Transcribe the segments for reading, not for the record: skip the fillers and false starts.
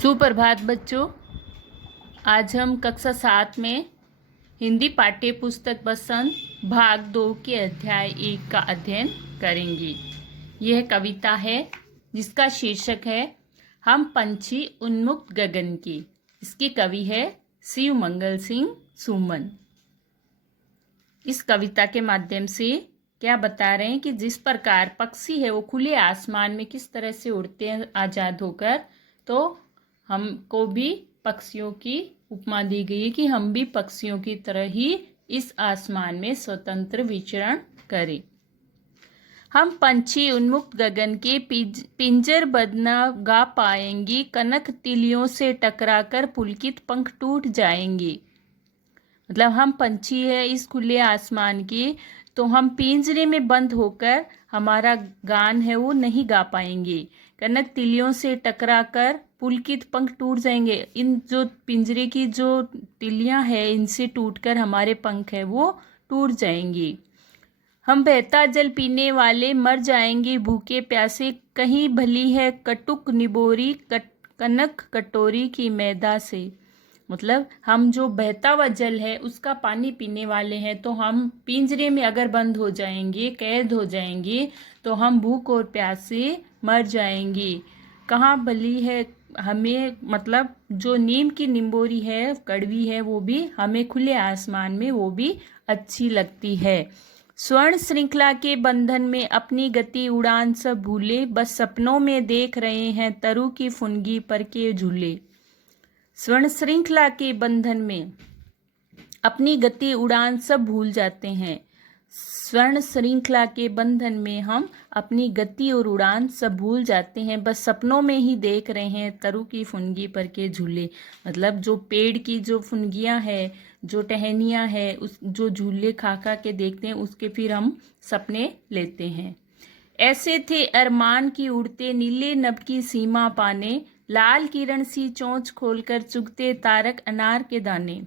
सुप्रभात बच्चों। आज हम कक्षा 7 में हिंदी पाठ्य पुस्तक बसंत भाग 2 के अध्याय 1 का अध्ययन करेंगे। यह कविता है जिसका शीर्षक है हम पंछी उन्मुक्त गगन की। इसके कवि है शिव मंगल सिंह सुमन। इस कविता के माध्यम से क्या बता रहे हैं कि जिस प्रकार पक्षी है वो खुले आसमान में किस तरह से उड़ते हैं आज़ाद होकर, तो हमको भी पक्षियों की उपमा दी गई है कि हम भी पक्षियों की तरह ही इस आसमान में स्वतंत्र विचरण करें। हम पंछी उन्मुक्त गगन के पिंजरबद्ध न गा पाएंगी, कनक तिलियों से टकराकर पुलकित पंख टूट जाएंगे। मतलब हम पंछी है इस खुले आसमान के, तो हम पिंजरे में बंद होकर हमारा गान है वो नहीं गा पाएंगे। कनक तिलियों से टकराकर पुलकित पंख टूट जाएंगे। इन जो पिंजरे की जो तिलियां है इनसे टूटकर हमारे पंख है वो टूट जाएंगे। हम बहता जल पीने वाले मर जाएंगे भूखे प्यासे, कहीं भली है कटुक निबोरी कनक कटोरी की मैदा से। मतलब हम जो बहता हुआ जल है उसका पानी पीने वाले हैं, तो हम पिंजरे में अगर बंद हो जाएंगे, कैद हो जाएंगे, तो हम भूख और प्यास से मर जाएंगे। कहाँ भली है हमें, मतलब जो नीम की निम्बोरी है कड़वी है वो भी हमें खुले आसमान में वो भी अच्छी लगती है। स्वर्ण श्रृंखला के बंधन में अपनी गति उड़ान सब भूले, बस सपनों में देख रहे हैं तरु की फुनगी पर के झूले। स्वर्ण श्रृंखला के बंधन में अपनी गति उड़ान सब भूल जाते हैं। स्वर्ण श्रृंखला के बंधन में हम अपनी गति और उड़ान सब भूल जाते हैं, बस सपनों में ही देख रहे हैं तरु की फुनगी पर के झूले। मतलब जो पेड़ की जो फुनगियां है, जो टहनियां है, उस जो झूले खा खा के देखते हैं उसके फिर हम सपने लेते हैं। ऐसे थे अरमान की उड़ते नीले नभ की सीमा पाने, लाल किरण सी चोंच खोलकर चुगते तारक अनार के दाने।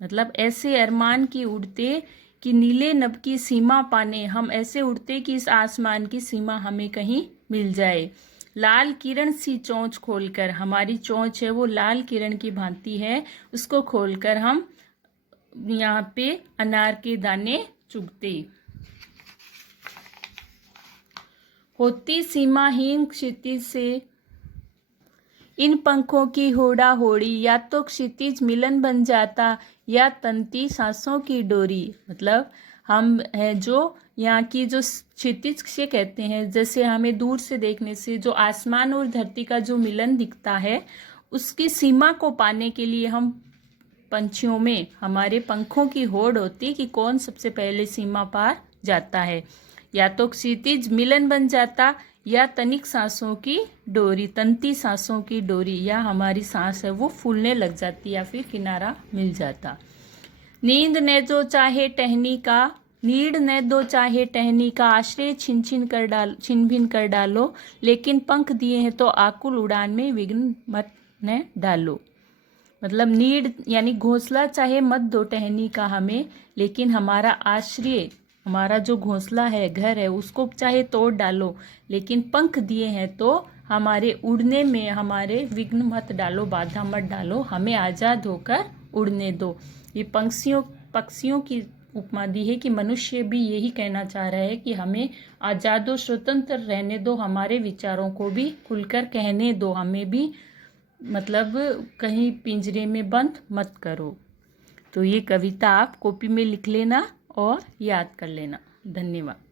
मतलब ऐसे अरमान की उड़ते कि नीले नभ की सीमा पाने, हम ऐसे उड़ते कि इस आसमान की सीमा हमें कहीं मिल जाए। लाल किरण सी चोंच खोलकर, हमारी चोंच है वो लाल किरण की भांति है, उसको खोलकर हम यहाँ पे अनार के दाने चुगते। होती सीमाहीन क्षितिज से इन पंखों की होड़ा होड़ी, या तो क्षितिज मिलन बन जाता या तंती सांसों की डोरी। मतलब हम है जो यहाँ की जो क्षितिज से कहते हैं, जैसे हमें दूर से देखने से जो आसमान और धरती का जो मिलन दिखता है उसकी सीमा को पाने के लिए हम पंछियों में हमारे पंखों की होड़ होती कि कौन सबसे पहले सीमा पार जाता है। या तो क्षितिज मिलन बन जाता या तनिक सांसों की डोरी, तंती सांसों की डोरी, या हमारी सांस है वो फूलने लग जाती या फिर किनारा मिल जाता। नींद ने जो चाहे टहनी का, नीड ने दो चाहे टहनी का, आश्रय छिन भिन कर डालो, लेकिन पंख दिए हैं तो आकुल उड़ान में विघ्न मत न डालो। मतलब नीड यानी घोंसला चाहे मत दो टहनी का हमें, लेकिन हमारा आश्रय, हमारा जो घोंसला है घर है उसको चाहे तोड़ डालो, लेकिन पंख दिए हैं तो हमारे उड़ने में हमारे विघ्न मत डालो, बाधा मत डालो, हमें आज़ाद होकर उड़ने दो। ये पक्षियों की उपमा दी है कि मनुष्य भी यही कहना चाह रहा है कि हमें आज़ाद और स्वतंत्र रहने दो, हमारे विचारों को भी खुलकर कहने दो, हमें भी मतलब कहीं पिंजरे में बंद मत करो। तो ये कविता आप कॉपी में लिख लेना और याद कर लेना। धन्यवाद।